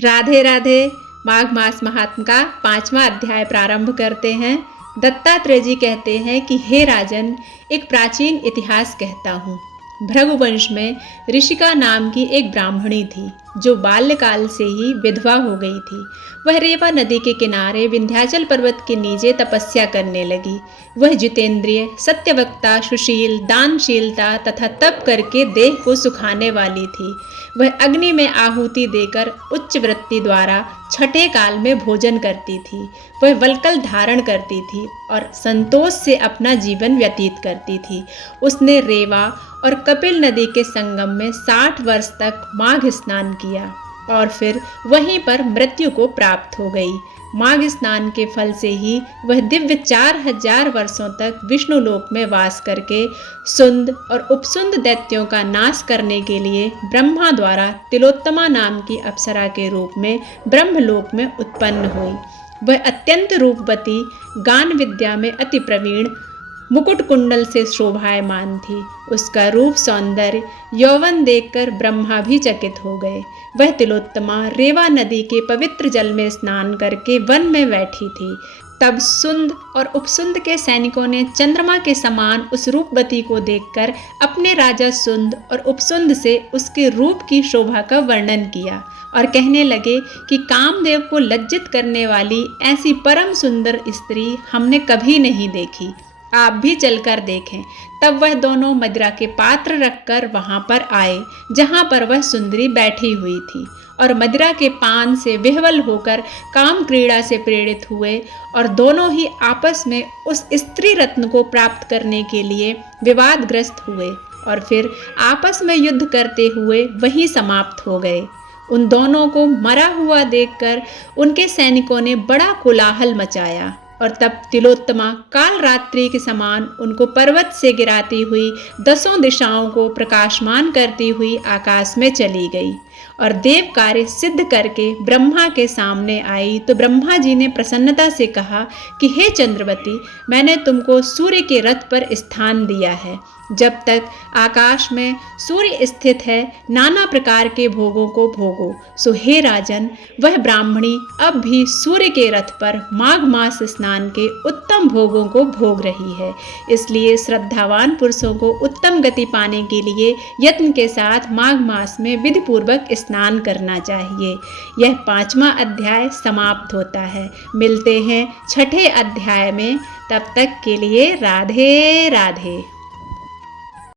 राधे राधे। माघ मास महात्म का 5वां अध्याय प्रारंभ करते हैं। दत्तात्रेय जी कहते हैं कि हे राजन, एक प्राचीन इतिहास कहता हूँ। भृगुवंश में ऋषिका नाम की एक ब्राह्मणी थी जो बाल्यकाल से ही विधवा हो गई थी। वह रेवा नदी के किनारे विंध्याचल पर्वत के नीचे तपस्या करने लगी। वह जितेंद्रिय, सत्यवक्ता, सुशील, दानशीलता तथा तप करके देह को सुखाने वाली थी। वह अग्नि में आहुति देकर उच्च वृत्ति द्वारा छठे काल में भोजन करती थी। वह वल्कल धारण करती थी और संतोष से अपना जीवन व्यतीत करती थी। उसने रेवा और कपिल नदी के संगम में 60 वर्ष तक माघ स्नान किया और फिर वहीं पर मृत्यु को प्राप्त हो गई। माघ स्नान के फल से ही वह दिव्य 4000 वर्षों तक विष्णु लोक में वास करके सुंद और उपसुंद दैत्यों का नाश करने के लिए ब्रह्मा द्वारा तिलोत्तमा नाम की अप्सरा के रूप में ब्रह्मलोक में उत्पन्न हुई। वह अत्यंत रूपवती, गान विद्या में अति प्रवीण, मुकुट कुंडल से शोभायमान थी। उसका रूप सौंदर्य यौवन देखकर ब्रह्मा भी चकित हो गए। वह तिलोत्तमा रेवा नदी के पवित्र जल में स्नान करके वन में बैठी थी। तब सुंद और उपसुंद के सैनिकों ने चंद्रमा के समान उस रूपवती को देखकर अपने राजा सुंद और उपसुंद से उसके रूप की शोभा का वर्णन किया और कहने लगे कि कामदेव को लज्जित करने वाली ऐसी परम सुंदर स्त्री हमने कभी नहीं देखी। आप भी चलकर देखें। तब वह दोनों मदिरा के पात्र रखकर वहां पर आए जहां पर वह सुंदरी बैठी हुई थी और मदिरा के पान से विह्वल होकर काम क्रीड़ा से प्रेरित हुए और दोनों ही आपस में उस स्त्री रत्न को प्राप्त करने के लिए विवादग्रस्त हुए और फिर आपस में युद्ध करते हुए वहीं समाप्त हो गए। उन दोनों को मरा हुआ देखकर उनके सैनिकों ने बड़ा कोलाहल मचाया और तब तिलोत्तमा काल रात्रि के समान उनको पर्वत से गिराती हुई 10 दिशाओं को प्रकाशमान करती हुई आकाश में चली गई और देव कार्य सिद्ध करके ब्रह्मा के सामने आई तो ब्रह्मा जी ने प्रसन्नता से कहा कि हे चंद्रवती, मैंने तुमको सूर्य के रथ पर स्थान दिया है। जब तक आकाश में सूर्य स्थित है, नाना प्रकार के भोगों को भोगो। सो हे राजन, वह ब्राह्मणी अब भी सूर्य के रथ पर माघ मास स्नान के उत्तम भोगों को भोग रही है। इसलिए श्रद्धावान पुरुषों को उत्तम गति पाने के लिए यत्न के साथ माघ मास में विधि पूर्वक स्नान करना चाहिए। यह 5वां अध्याय समाप्त होता है। मिलते हैं 6ठे अध्याय में। तब तक के लिए राधे राधे।